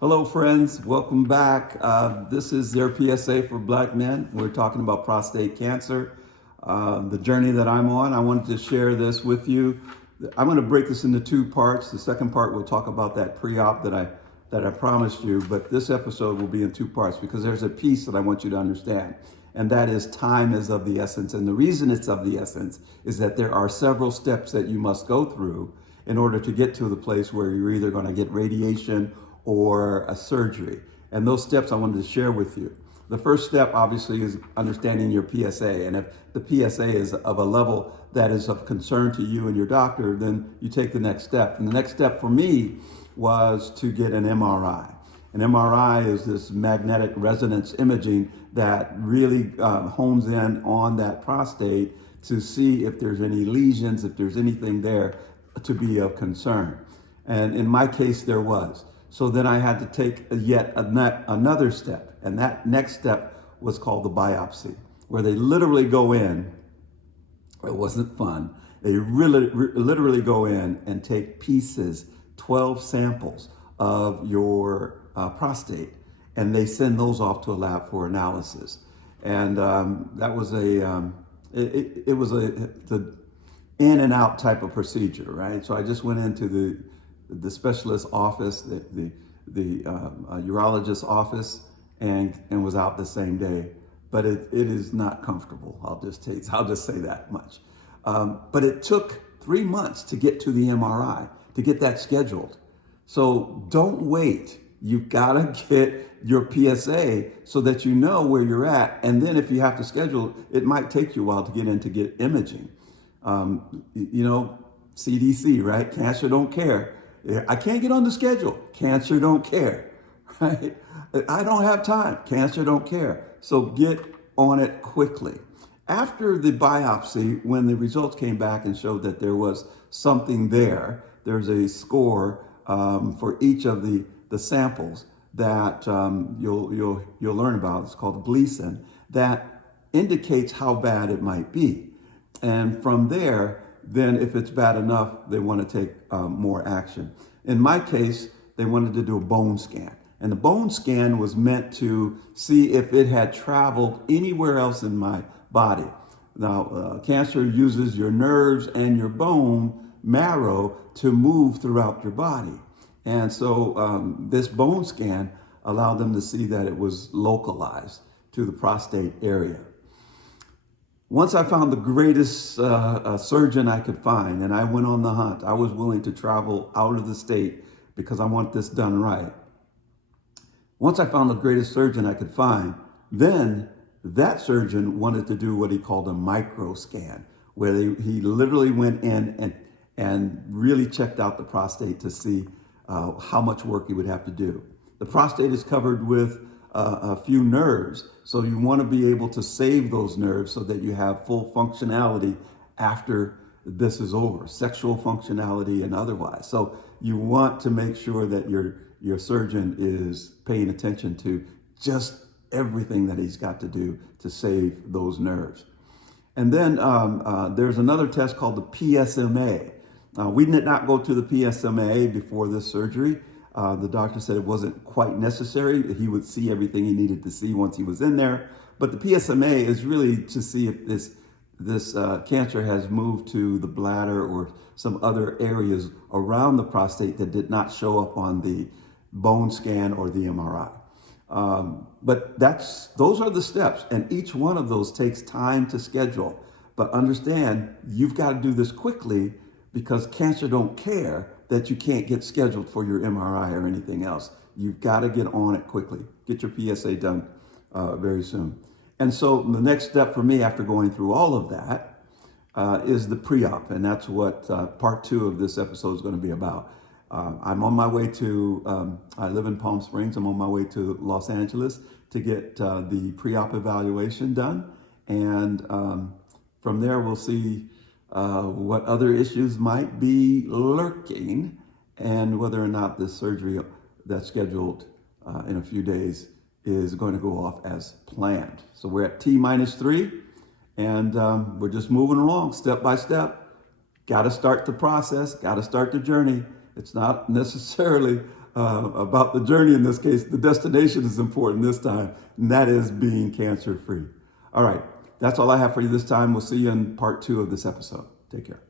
Hello, friends. Welcome back. This is their PSA for Black men. We're talking about prostate cancer, the journey that I'm on. I wanted to share this with you. I'm going to break this into two parts. The second part, we'll talk about that pre-op that I promised you. But this episode will be in two parts because there's a piece that I want you to understand, and that is time is of the essence. And the reason it's of the essence is that there are several steps that you must go through in order to get to the place where you're either going to get radiation or a surgery. And those steps I wanted to share with you. The first step, obviously, is understanding your PSA. And if the PSA is of a level that is of concern to you and your doctor, then you take the next step. And the next step for me was to get an MRI. An MRI is this magnetic resonance imaging that really hones in on that prostate to see if there's any lesions, if there's anything there to be of concern. And in my case, there was. So then I had to take yet another step. And that next step was called the biopsy, where they literally go in. It wasn't fun. They really literally go in and take pieces, 12 samples of your prostate, and they send those off to a lab for analysis. And that was it was the in and out type of procedure, right? So I just went into the specialist office, the urologist's office, and was out the same day. But it is not comfortable. I'll just say that much. But it took 3 months to get to the MRI, to get that scheduled. So don't wait. You've got to get your PSA so that you know where you're at. And then if you have to schedule, it might take you a while to get imaging. CDC, right? Cancer don't care. I can't get on the schedule. Cancer don't care, right? I don't have time. Cancer don't care. So get on it quickly. After the biopsy, when the results came back and showed that there was something there, there's a score for each of the samples that you'll learn about. It's called Gleason, that indicates how bad it might be. And from there, then if it's bad enough, they want to take more action. In my case, they wanted to do a bone scan. And the bone scan was meant to see if it had traveled anywhere else in my body. Now, cancer uses your nerves and your bone marrow to move throughout your body. And so this bone scan allowed them to see that it was localized to the prostate area. Once I found the greatest surgeon I could find, and I went on the hunt. I was willing to travel out of the state because I want this done right. Once I found the greatest surgeon I could find, then that surgeon wanted to do what he called a micro scan, where he literally went in and really checked out the prostate to see how much work he would have to do. The prostate is covered with a few nerves. So you want to be able to save those nerves so that you have full functionality after this is over, sexual functionality and otherwise. So you want to make sure that your surgeon is paying attention to just everything that he's got to do to save those nerves. And then there's another test called the PSMA. We did not go to the PSMA before this surgery. The doctor said it wasn't quite necessary. He would see everything he needed to see once he was in there. But the PSMA is really to see if this cancer has moved to the bladder or some other areas around the prostate that did not show up on the bone scan or the MRI. But those are the steps, and each one of those takes time to schedule. But understand, you've got to do this quickly because cancer don't care that you can't get scheduled for your MRI or anything else. You've got to get on it quickly. Get your PSA done very soon. And so the next step for me after going through all of that is the pre-op. And that's what part 2 of this episode is going to be about. I'm on my way to, I live in Palm Springs. I'm on my way to Los Angeles to get the pre-op evaluation done. And from there, we'll see what other issues might be lurking and whether or not this surgery that's scheduled in a few days is going to go off as planned. So we're at T-3 and we're just moving along step by step. Got to start the process, got to start the journey. It's not necessarily about the journey in this case. The destination is important this time, and that is being cancer free. All right, that's all I have for you this time. We'll see you in part 2 of this episode. Take care.